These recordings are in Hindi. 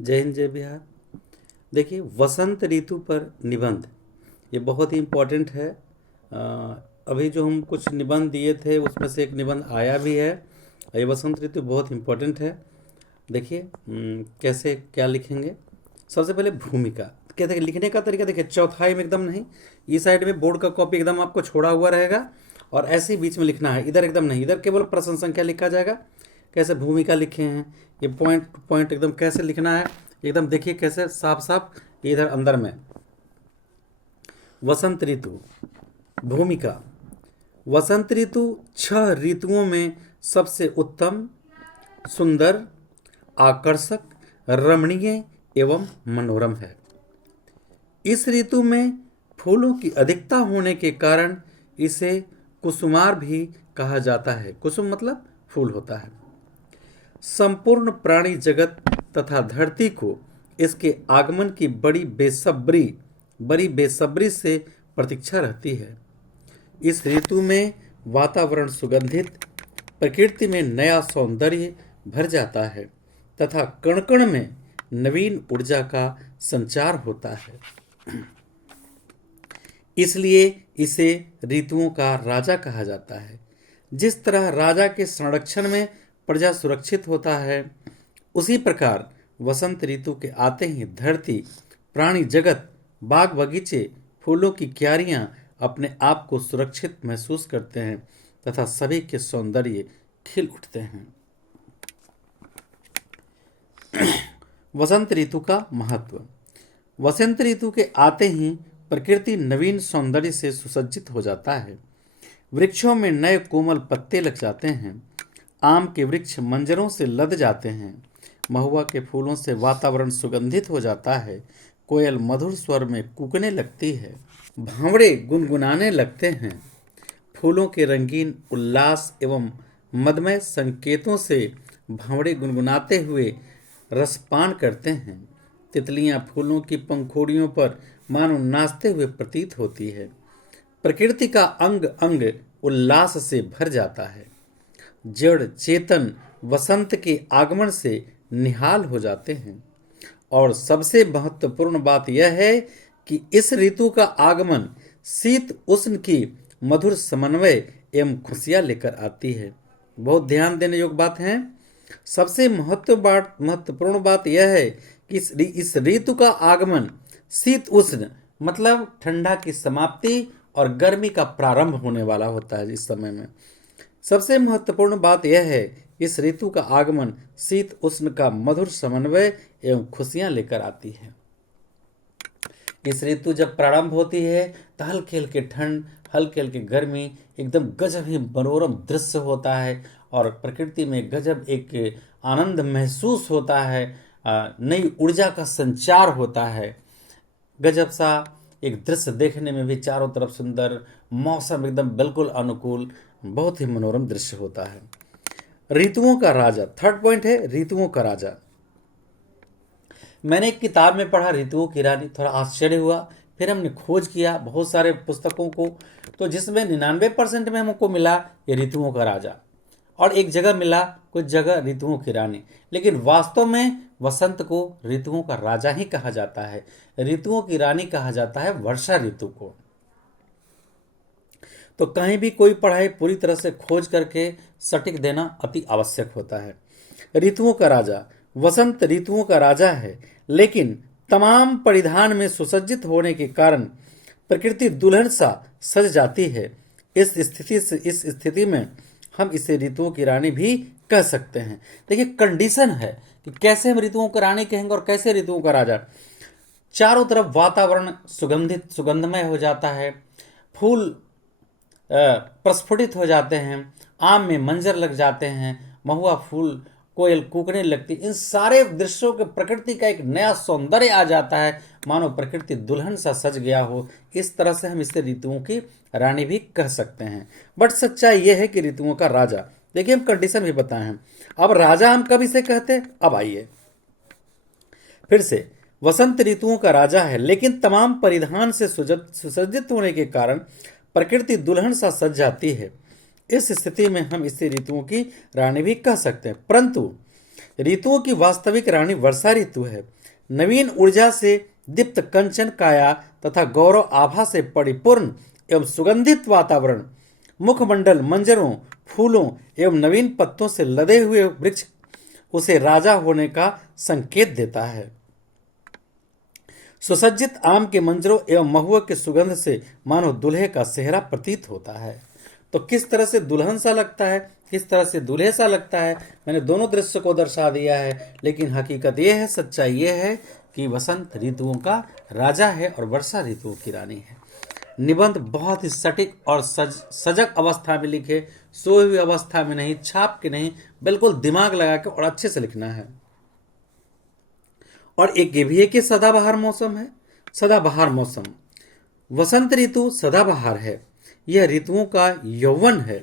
जय हिंद जय बिहार। देखिए, वसंत ऋतु पर निबंध ये बहुत ही इम्पोर्टेंट है। अभी जो हम कुछ निबंध दिए थे उसमें से एक निबंध आया भी है। ये वसंत ऋतु बहुत इम्पोर्टेंट है। देखिए कैसे क्या लिखेंगे। सबसे पहले भूमिका। कहते हैं लिखने का तरीका देखिए, चौथाई में एकदम नहीं, इस साइड में बोर्ड का कॉपी एकदम आपको छोड़ा हुआ रहेगा और ऐसे ही बीच में लिखना है, इधर एकदम नहीं, इधर केवल प्रश्न संख्या लिखा जाएगा। कैसे भूमिका लिखे हैं, ये पॉइंट पॉइंट एकदम कैसे लिखना है, एकदम देखिए कैसे साफ साफ इधर अंदर में। वसंत ऋतु भूमिका। वसंत ऋतु 6 ऋतुओं में सबसे उत्तम, सुंदर, आकर्षक, रमणीय एवं मनोरम है। इस ऋतु में फूलों की अधिकता होने के कारण इसे कुसुमार भी कहा जाता है। कुसुम मतलब फूल होता है। संपूर्ण प्राणी जगत तथा धरती को इसके आगमन की बड़ी बेसब्री से प्रतीक्षा रहती है। इस ऋतु में वातावरण सुगंधित, प्रकृति में नया सौंदर्य भर जाता है तथा कण कण में नवीन ऊर्जा का संचार होता है। इसलिए इसे ऋतुओं का राजा कहा जाता है। जिस तरह राजा के संरक्षण में प्रजा सुरक्षित होता है, उसी प्रकार वसंत ऋतु के आते ही धरती, प्राणी जगत, बाग बगीचे, फूलों की क्यारियां अपने आप को सुरक्षित महसूस करते हैं तथा सभी के सौंदर्य खिल उठते हैं। वसंत ऋतु का महत्व। वसंत ऋतु के आते ही प्रकृति नवीन सौंदर्य से सुसज्जित हो जाता है। वृक्षों में नए कोमल पत्ते लग जाते हैं। आम के वृक्ष मंजरों से लद जाते हैं। महुआ के फूलों से वातावरण सुगंधित हो जाता है। कोयल मधुर स्वर में कूकने लगती है। भावड़े गुनगुनाने लगते हैं। फूलों के रंगीन उल्लास एवं मदमय संकेतों से भावड़े गुनगुनाते हुए रसपान करते हैं। तितलियां फूलों की पंखुड़ियों पर मानो नाचते हुए प्रतीत होती है। प्रकृति का अंग अंग उल्लास से भर जाता है। जड़ चेतन वसंत के आगमन से निहाल हो जाते हैं। और सबसे महत्वपूर्ण बात यह है कि इस ऋतु का आगमन शीत उष्ण की मधुर समन्वय एवं खुशियां लेकर आती है। बहुत ध्यान देने योग्य बात है। सबसे महत्वपूर्ण बात यह है कि इस ऋतु का आगमन शीत उष्ण मतलब ठंडा की समाप्ति और गर्मी का प्रारंभ होने वाला होता है। इस समय में सबसे महत्वपूर्ण बात यह है, इस ऋतु का आगमन शीत उष्ण का मधुर समन्वय एवं खुशियां लेकर आती है। इस ऋतु जब प्रारंभ होती है तो हल्के हल्के ठंड, हल्के हल्के गर्मी, एकदम गजब ही मनोरम दृश्य होता है और प्रकृति में गजब एक आनंद महसूस होता है। नई ऊर्जा का संचार होता है। गजब सा एक दृश्य देखने में भी चारों तरफ सुंदर, मौसम एकदम बिल्कुल अनुकूल, बहुत ही मनोरम दृश्य होता है। ऋतुओं का राजा, थर्ड पॉइंट है ऋतुओं का राजा। मैंने एक किताब में पढ़ा ऋतुओं की रानी, थोड़ा आश्चर्य हुआ। फिर हमने खोज किया बहुत सारे पुस्तकों को, तो जिसमें 99% में हमको मिला ये ऋतुओं का राजा, और एक जगह मिला कुछ जगह ऋतुओं की रानी। लेकिन वास्तव में वसंत को ऋतुओं का राजा ही कहा जाता है। ऋतुओं की रानी कहा जाता है वर्षा ऋतु को। तो कहीं भी कोई पढ़ाई पूरी तरह से खोज करके सटीक देना अति आवश्यक होता है। ऋतुओं का राजा वसंत ऋतुओं का राजा है, लेकिन तमाम परिधान में सुसज्जित होने के कारण प्रकृति दुल्हन सा सज जाती है। इस स्थिति में हम इसे ऋतुओं की रानी भी कह सकते हैं। देखिए कंडीशन है कि कैसे हम ऋतुओं की रानी कहेंगे और कैसे ऋतुओं का राजा। चारों तरफ वातावरण सुगंधमय हो जाता है। फूल प्रस्फुटित हो जाते हैं। आम में मंजर लग जाते हैं। महुआ फूल, कोयल कूकने लगती। इन सारे दृश्यों के प्रकृति का एक नया सौंदर्य आ जाता है, मानो प्रकृति दुल्हन सा सज गया हो। इस तरह से हम इसे ऋतुओं की रानी भी कह सकते हैं। बट सच्चाई यह है कि ऋतुओं का राजा, देखिए हम कंडीशन भी बताए हैं। अब राजा हम कब इसे कहते हैं, अब आइए फिर से। वसंत ऋतुओं का राजा है, लेकिन तमाम परिधान से सुसज्जित होने के कारण प्रकृति दुल्हन सा सज जाती है। इस स्थिति में हम इसे ऋतुओं की रानी भी कह सकते हैं। परंतु ऋतुओं की वास्तविक रानी वर्षा ऋतु है। नवीन ऊर्जा से दीप्त कंचन काया तथा गौरव आभा से परिपूर्ण एवं सुगंधित वातावरण, मुखमंडल मंजरों, फूलों एवं नवीन पत्तों से लदे हुए वृक्ष उसे राजा होने का संकेत देता है। सुसज्जित आम के मंजरों एवं महुआ के सुगंध से मानो दूल्हे का सेहरा प्रतीत होता है। तो किस तरह से दुल्हन सा लगता है, किस तरह से दूल्हे सा लगता है, मैंने दोनों दृश्य को दर्शा दिया है। लेकिन हकीकत यह है, सच्चाई यह है कि वसंत ऋतुओं का राजा है और वर्षा ऋतुओं की रानी है। निबंध बहुत ही सटीक और सजग अवस्था में लिखे, सोई हुई अवस्था में नहीं, छाप के नहीं, बिल्कुल दिमाग लगा के और अच्छे से लिखना है। और एक ये भी है कि सदाबहार मौसम है। सदाबहार मौसम, वसंत ऋतु सदाबहार है। यह ऋतुओं का यौवन है,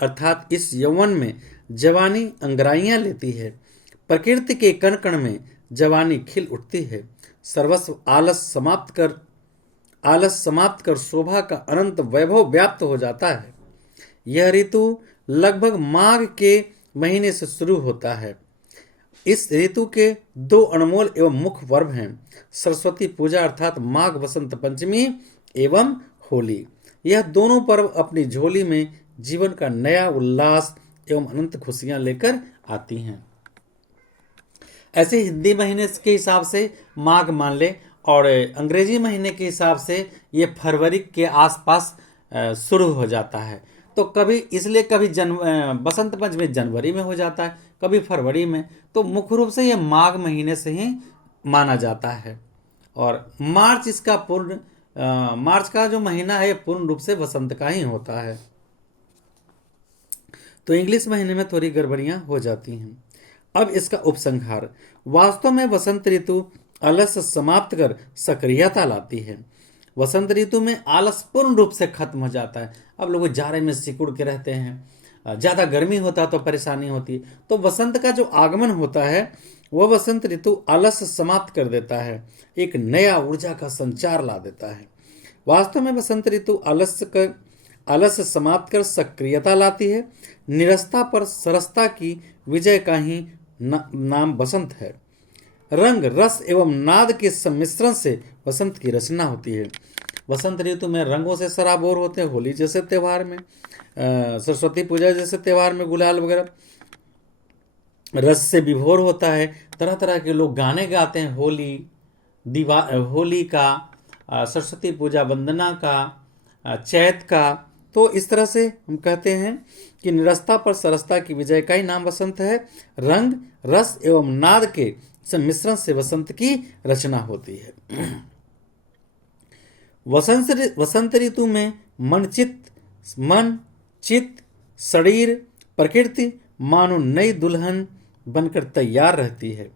अर्थात इस यौवन में जवानी अंगराइयां लेती है। प्रकृति के कण कण में जवानी खिल उठती है। सर्वस्व आलस समाप्त कर शोभा का अनंत वैभव व्याप्त हो जाता है। यह ऋतु लगभग माघ के महीने से शुरू होता है। इस ऋतु के दो अनमोल एवं मुख्य पर्व हैं, सरस्वती पूजा अर्थात माघ वसंत पंचमी एवं होली। यह दोनों पर्व अपनी झोली में जीवन का नया उल्लास एवं अनंत खुशियां लेकर आती हैं। ऐसे हिंदी महीने के हिसाब से माघ मान ले और अंग्रेजी महीने के हिसाब से ये फरवरी के आसपास शुरू हो जाता है। तो कभी इसलिए कभी बसंत पंचमी जनवरी में हो जाता है, कभी फरवरी में। तो मुख्य रूप से ये माघ महीने से ही माना जाता है। और मार्च इसका मार्च का जो महीना है पूर्ण रूप से वसंत का ही होता है। तो इंग्लिश महीने में थोड़ी गड़बड़ियां हो जाती हैं। अब इसका उपसंहार, वास्तव में वसंत ऋतु आलस समाप्त कर सक्रियता लाती है। वसंत ऋतु में आलस पूर्ण रूप से खत्म हो जाता है। अब लोग जाड़े में सिकुड़ के रहते हैं, ज़्यादा गर्मी होता तो परेशानी होती। तो वसंत का जो आगमन होता है वह वसंत ऋतु आलस समाप्त कर देता है, एक नया ऊर्जा का संचार ला देता है। वास्तव में वसंत ऋतु आलस समाप्त कर सक्रियता लाती है। निरस्ता पर सरसता की विजय का ही नाम बसंत है। रंग रस एवं नाद के सम्मिश्रण से वसंत की रचना होती है। वसंत ऋतु में रंगों से सराबोर होते हैं, होली जैसे त्यौहार में, सरस्वती पूजा जैसे त्यौहार में गुलाल वगैरह। रस से विभोर होता है, तरह तरह के लोग गाने गाते हैं, होली का, सरस्वती पूजा वंदना का, चैत का। तो इस तरह से हम कहते हैं कि निरस्ता पर सरसता की विजय का ही नाम वसंत है। रंग रस एवं नाद के सम्मिश्रण से वसंत की रचना होती है। वसंत ऋतु में मन चित्त शरीर प्रकृति मानो नई दुल्हन बनकर तैयार रहती है।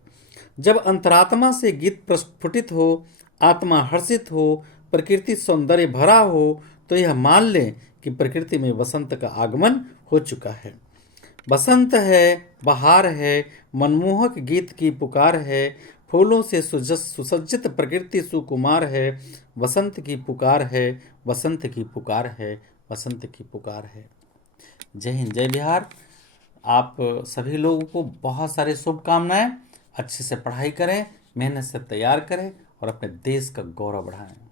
जब अंतरात्मा से गीत प्रस्फुटित हो, आत्मा हर्षित हो, प्रकृति सौंदर्य भरा हो, तो यह मान लें कि प्रकृति में वसंत का आगमन हो चुका है। बसंत है, बहार है, मनमोहक गीत की पुकार है, फूलों से सुसज्जित प्रकृति सुकुमार है। वसंत की पुकार है, वसंत की पुकार है, वसंत की पुकार है। जय हिंद, जय बिहार। आप सभी लोगों को बहुत सारी शुभकामनाएं। अच्छे से पढ़ाई करें, मेहनत से तैयार करें और अपने देश का गौरव बढ़ाएं।